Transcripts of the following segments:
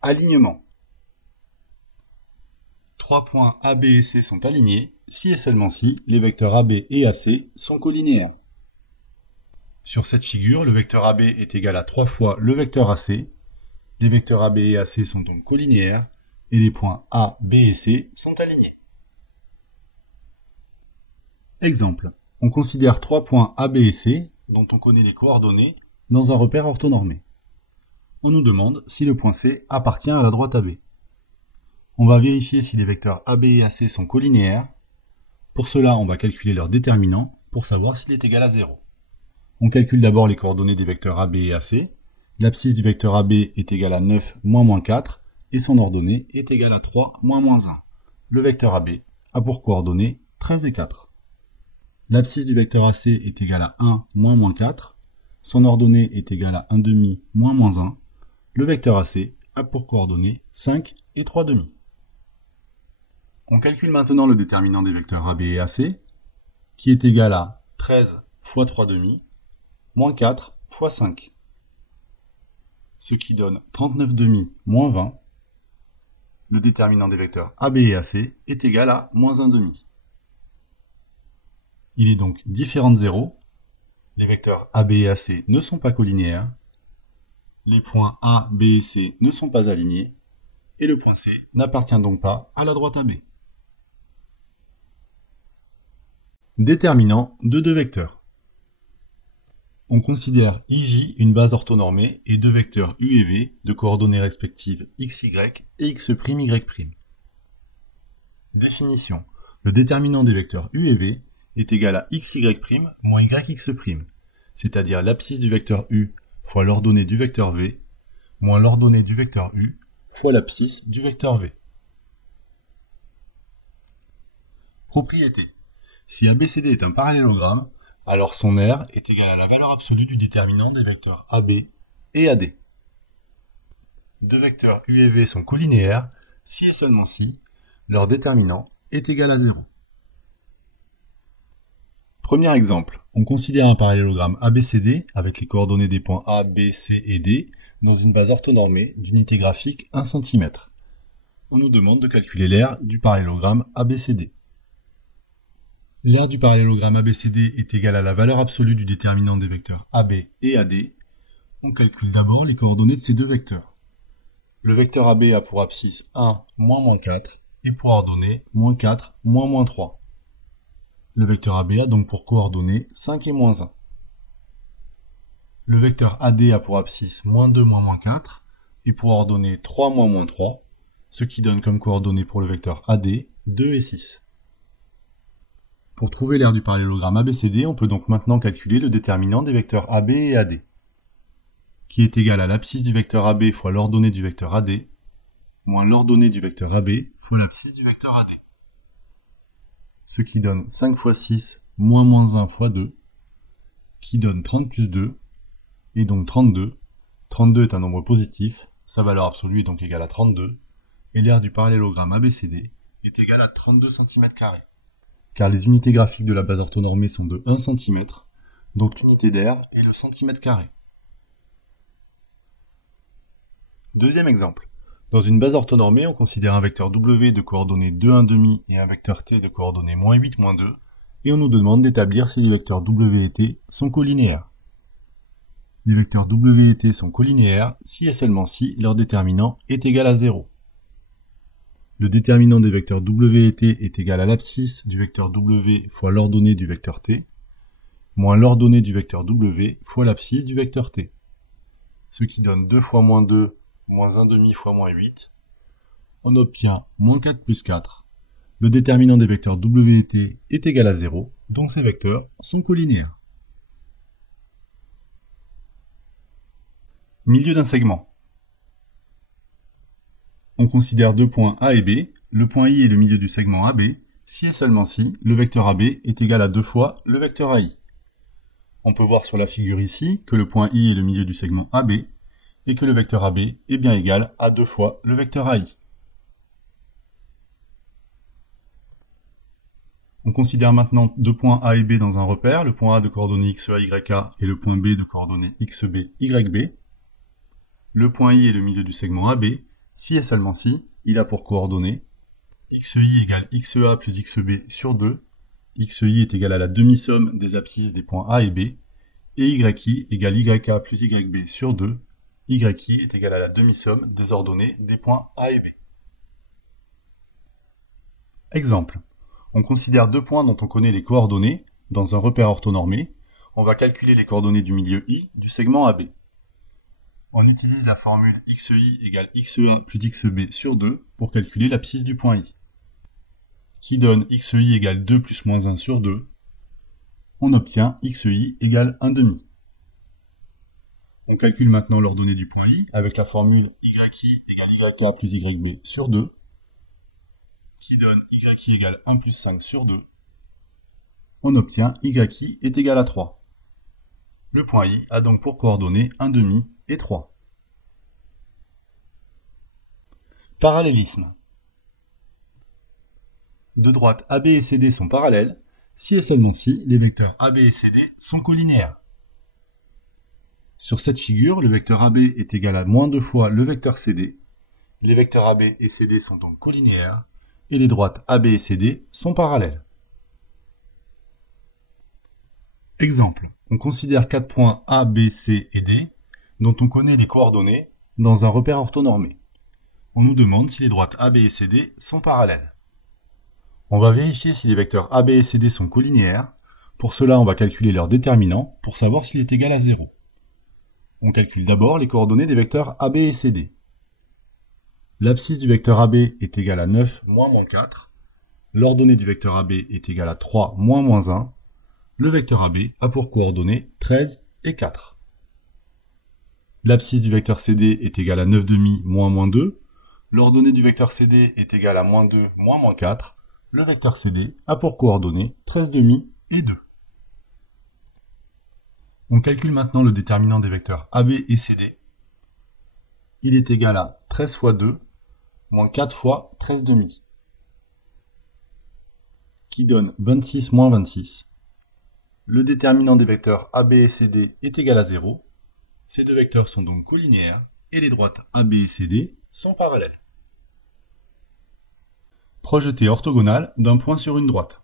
Alignement. Trois points A, B et C sont alignés si et seulement si les vecteurs AB et AC sont colinéaires. Sur cette figure, le vecteur AB est égal à 3 fois le vecteur AC. Les vecteurs AB et AC sont donc colinéaires et les points A, B et C sont alignés. Exemple. On considère trois points A, B et C, dont on connaît les coordonnées, dans un repère orthonormé. On nous demande si le point C appartient à la droite AB. On va vérifier si les vecteurs AB et AC sont colinéaires. Pour cela, on va calculer leur déterminant pour savoir s'il est égal à 0. On calcule d'abord les coordonnées des vecteurs AB et AC. L'abscisse du vecteur AB est égale à 9 moins moins 4 et son ordonnée est égale à 3 moins moins 1. Le vecteur AB a pour coordonnées 13 et 4. L'abscisse du vecteur AC est égale à 1 moins moins 4. Son ordonnée est égale à 1 demi moins moins 1. Le vecteur AC a pour coordonnées 5 et 3 demi. On calcule maintenant le déterminant des vecteurs AB et AC, qui est égal à 13 fois 3 demi, moins 4 fois 5. Ce qui donne 39 demi moins 20. Le déterminant des vecteurs AB et AC est égal à moins 1 demi. Il est donc différent de 0. Les vecteurs AB et AC ne sont pas colinéaires. Les points A, B et C ne sont pas alignés. Et le point C n'appartient donc pas à la droite AB. Déterminant de deux vecteurs. On considère IJ une base orthonormée et deux vecteurs U et V de coordonnées respectives XY et X'Y'. Définition. Le déterminant des vecteurs U et V est égal à XY' moins YX', c'est-à-dire l'abscisse du vecteur U fois l'ordonnée du vecteur V, moins l'ordonnée du vecteur U fois l'abscisse du vecteur V. Propriété. Si ABCD est un parallélogramme, alors son R est égal à la valeur absolue du déterminant des vecteurs AB et AD. Deux vecteurs U et V sont colinéaires si et seulement si leur déterminant est égal à 0. Premier exemple, on considère un parallélogramme ABCD avec les coordonnées des points A, B, C et D dans une base orthonormée d'unité graphique 1 cm. On nous demande de calculer l'aire du parallélogramme ABCD. L'aire du parallélogramme ABCD est égale à la valeur absolue du déterminant des vecteurs AB et AD. On calcule d'abord les coordonnées de ces deux vecteurs. Le vecteur AB a pour abscisse 1, moins moins 4 et pour ordonnée moins 4, moins moins 3. Le vecteur AB a donc pour coordonnées 5 et moins 1. Le vecteur AD a pour abscisse moins 2, moins moins 4 et pour ordonnée 3, moins moins 3, ce qui donne comme coordonnées pour le vecteur AD 2 et 6. Pour trouver l'aire du parallélogramme ABCD, on peut donc maintenant calculer le déterminant des vecteurs AB et AD, qui est égal à l'abscisse du vecteur AB fois l'ordonnée du vecteur AD, moins l'ordonnée du vecteur AB fois l'abscisse du vecteur AD. Ce qui donne 5 fois 6 moins moins 1 fois 2, qui donne 30 plus 2, et donc 32. 32 est un nombre positif, sa valeur absolue est donc égale à 32, et l'aire du parallélogramme ABCD est égale à 32 cm². Car les unités graphiques de la base orthonormée sont de 1 cm, donc l'unité d'aire est le cm². Deuxième exemple. Dans une base orthonormée, on considère un vecteur W de coordonnées 2, 1,5 et un vecteur T de coordonnées moins 8, moins 2, et on nous demande d'établir si les vecteurs W et T sont colinéaires. Les vecteurs W et T sont colinéaires si et seulement si leur déterminant est égal à 0. Le déterminant des vecteurs W et T est égal à l'abscisse du vecteur W fois l'ordonnée du vecteur T, moins l'ordonnée du vecteur W fois l'abscisse du vecteur T, ce qui donne 2 fois moins 2, moins 1,5 fois moins 8. On obtient moins 4 plus 4. Le déterminant des vecteurs W et T est égal à 0, donc ces vecteurs sont colinéaires. Milieu d'un segment. On considère deux points A et B. Le point I est le milieu du segment AB, si et seulement si le vecteur AB est égal à 2 fois le vecteur AI. On peut voir sur la figure ici que le point I est le milieu du segment AB, et que le vecteur AB est bien égal à 2 fois le vecteur AI. On considère maintenant deux points A et B dans un repère, le point A de coordonnées XEA, YA et le point B de coordonnées XB, YB. Le point I est le milieu du segment AB, Si et seulement si, il a pour coordonnées xi égale xa plus xb sur 2, xi est égal à la demi-somme des abscisses des points A et B, et yi égale yk plus yb sur 2, yi est égal à la demi-somme des ordonnées des points A et B. Exemple. On considère deux points dont on connaît les coordonnées dans un repère orthonormé. On va calculer les coordonnées du milieu I du segment AB. On utilise la formule xi égale xa plus xb sur 2 pour calculer l'abscisse du point I, qui donne xi égale 2 plus moins 1 sur 2. On obtient xi égale 1 demi. On calcule maintenant l'ordonnée du point I avec la formule yi égale yk plus yb sur 2, qui donne yi égale 1 plus 5 sur 2. On obtient yi est égal à 3. Le point I a donc pour coordonnées 1 demi et 3. Parallélisme. Deux droites AB et CD sont parallèles si et seulement si les vecteurs AB et CD sont colinéaires. Sur cette figure, le vecteur AB est égal à moins 2 fois le vecteur CD. Les vecteurs AB et CD sont donc colinéaires et les droites AB et CD sont parallèles. Exemple. On considère 4 points A, B, C et D dont on connaît les coordonnées dans un repère orthonormé. On nous demande si les droites AB et CD sont parallèles. On va vérifier si les vecteurs AB et CD sont colinéaires. Pour cela, on va calculer leur déterminant pour savoir s'il est égal à 0. On calcule d'abord les coordonnées des vecteurs AB et CD. L'abscisse du vecteur AB est égale à 9 moins moins 4. L'ordonnée du vecteur AB est égale à 3 moins moins 1. Le vecteur AB a pour coordonnées 13 et 4. L'abscisse du vecteur CD est égale à 9 demi moins moins 2. L'ordonnée du vecteur CD est égale à moins 2 moins moins 4. Le vecteur CD a pour coordonnées 13 demi et 2. On calcule maintenant le déterminant des vecteurs AB et CD. Il est égal à 13 fois 2 moins 4 fois 13 demi, qui donne 26 moins 26. Le déterminant des vecteurs AB et CD est égal à 0. Ces deux vecteurs sont donc colinéaires et les droites AB et CD sont parallèles. Projeté orthogonal d'un point sur une droite.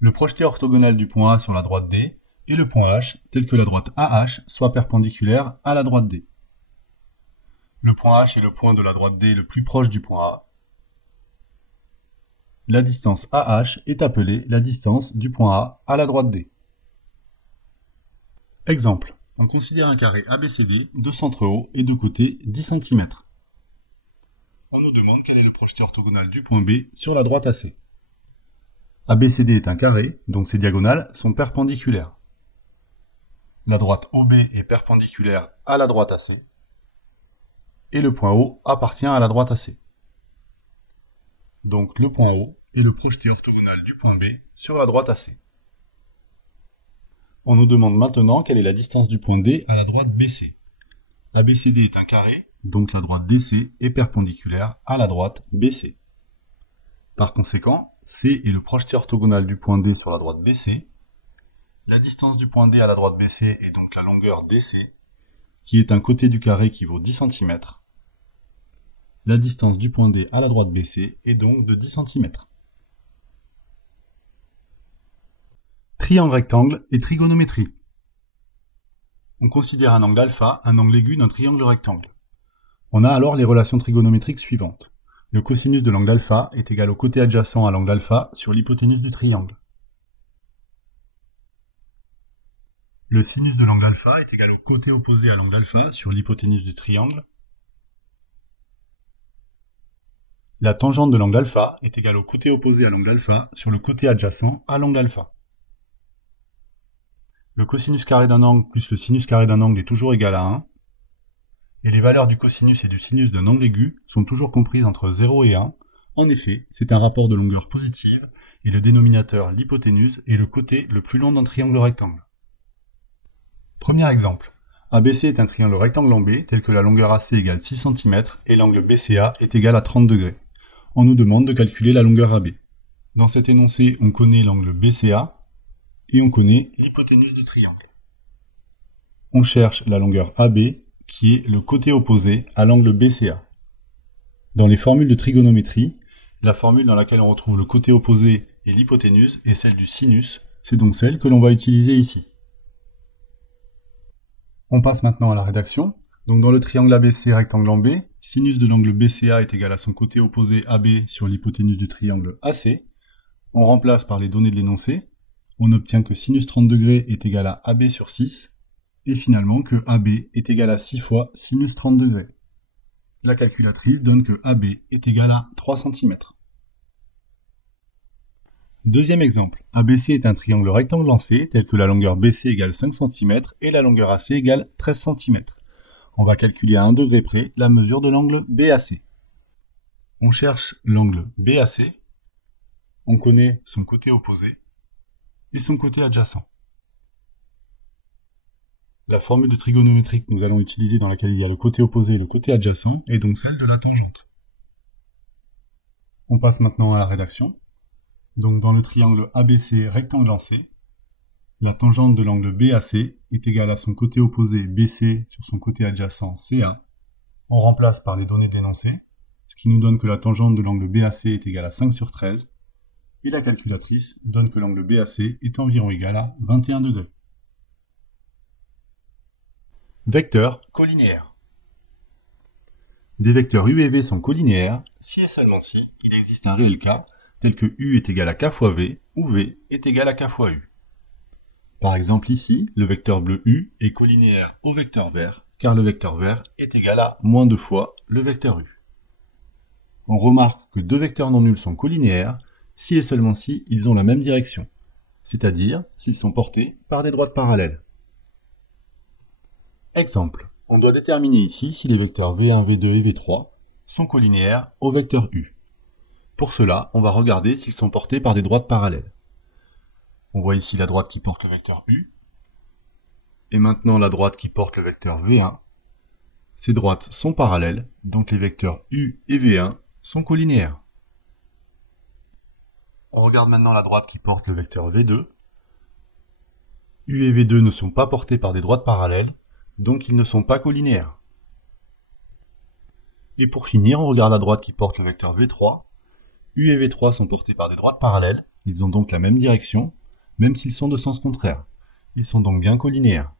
Le projeté orthogonal du point A sur la droite D est le point H tel que la droite AH soit perpendiculaire à la droite D. Le point H est le point de la droite D le plus proche du point A. La distance AH est appelée la distance du point A à la droite D. Exemple. On considère un carré ABCD de centre haut et de côté 10 cm. On nous demande quel est le projeté orthogonal du point B sur la droite AC. ABCD est un carré, donc ses diagonales sont perpendiculaires. La droite OB est perpendiculaire à la droite AC. Et le point O appartient à la droite AC. Donc le point O est le projeté orthogonal du point B sur la droite AC. On nous demande maintenant quelle est la distance du point D à la droite BC. ABCD est un carré, donc la droite DC est perpendiculaire à la droite BC. Par conséquent, C est le projeté orthogonal du point D sur la droite BC. La distance du point D à la droite BC est donc la longueur DC, qui est un côté du carré qui vaut 10 cm. La distance du point D à la droite BC est donc de 10 cm. Triangle rectangle et trigonométrie. On considère un angle alpha, un angle aigu d'un triangle rectangle. On a alors les relations trigonométriques suivantes. Le cosinus de l'angle alpha est égal au côté adjacent à l'angle alpha sur l'hypoténuse du triangle. Le sinus de l'angle alpha est égal au côté opposé à l'angle alpha sur l'hypoténuse du triangle. La tangente de l'angle alpha est égale au côté opposé à l'angle alpha sur le côté adjacent à l'angle alpha. Le cosinus carré d'un angle plus le sinus carré d'un angle est toujours égal à 1. Et les valeurs du cosinus et du sinus d'un angle aigu sont toujours comprises entre 0 et 1. En effet, c'est un rapport de longueur positive et le dénominateur, l'hypoténuse, est le côté le plus long d'un triangle rectangle. Premier exemple. ABC est un triangle rectangle en B tel que la longueur AC égale 6 cm et l'angle BCA est égal à 30 degrés. On nous demande de calculer la longueur AB. Dans cet énoncé, on connaît l'angle BCA et on connaît l'hypoténuse du triangle. On cherche la longueur AB qui est le côté opposé à l'angle BCA. Dans les formules de trigonométrie, la formule dans laquelle on retrouve le côté opposé et l'hypoténuse est celle du sinus, c'est donc celle que l'on va utiliser ici. On passe maintenant à la rédaction. Donc dans le triangle ABC rectangle en B, sinus de l'angle BCA est égal à son côté opposé AB sur l'hypoténuse du triangle AC. On remplace par les données de l'énoncé. On obtient que sinus 30 degrés est égal à AB sur 6. Et finalement que AB est égal à 6 fois sinus 30 degrés. La calculatrice donne que AB est égal à 3 cm. Deuxième exemple, ABC est un triangle rectangle en C tel que la longueur BC égale 5 cm et la longueur AC égale 13 cm. On va calculer à 1 degré près la mesure de l'angle BAC. On cherche l'angle BAC, on connaît son côté opposé et son côté adjacent. La formule de trigonométrie que nous allons utiliser dans laquelle il y a le côté opposé et le côté adjacent est donc celle de la tangente. On passe maintenant à la rédaction. Donc dans le triangle ABC rectangle en C, la tangente de l'angle BAC est égale à son côté opposé BC sur son côté adjacent CA. On remplace par les données de l'énoncé, ce qui nous donne que la tangente de l'angle BAC est égale à 5 sur 13, et la calculatrice donne que l'angle BAC est environ égal à 21 degrés. Vecteurs collinéaires. Des vecteurs U et V sont collinéaires si et seulement si il existe un réel cas tel que U est égal à K fois V ou V est égal à K fois U. Par exemple ici, le vecteur bleu U est collinéaire au vecteur vert car le vecteur vert est égal à moins 2 fois le vecteur U. On remarque que deux vecteurs non nuls sont collinéaires si et seulement si ils ont la même direction, c'est-à-dire s'ils sont portés par des droites parallèles. Exemple, on doit déterminer ici si les vecteurs V1, V2 et V3 sont collinéaires au vecteur U. Pour cela, on va regarder s'ils sont portés par des droites parallèles. On voit ici la droite qui porte le vecteur U, et maintenant la droite qui porte le vecteur V1. Ces droites sont parallèles, donc les vecteurs U et V1 sont collinéaires. On regarde maintenant la droite qui porte le vecteur V2. U et V2 ne sont pas portés par des droites parallèles, donc ils ne sont pas collinéaires. Et pour finir, on regarde la droite qui porte le vecteur V3. U et V3 sont portés par des droites parallèles, ils ont donc la même direction, même s'ils sont de sens contraire. Ils sont donc bien collinéaires.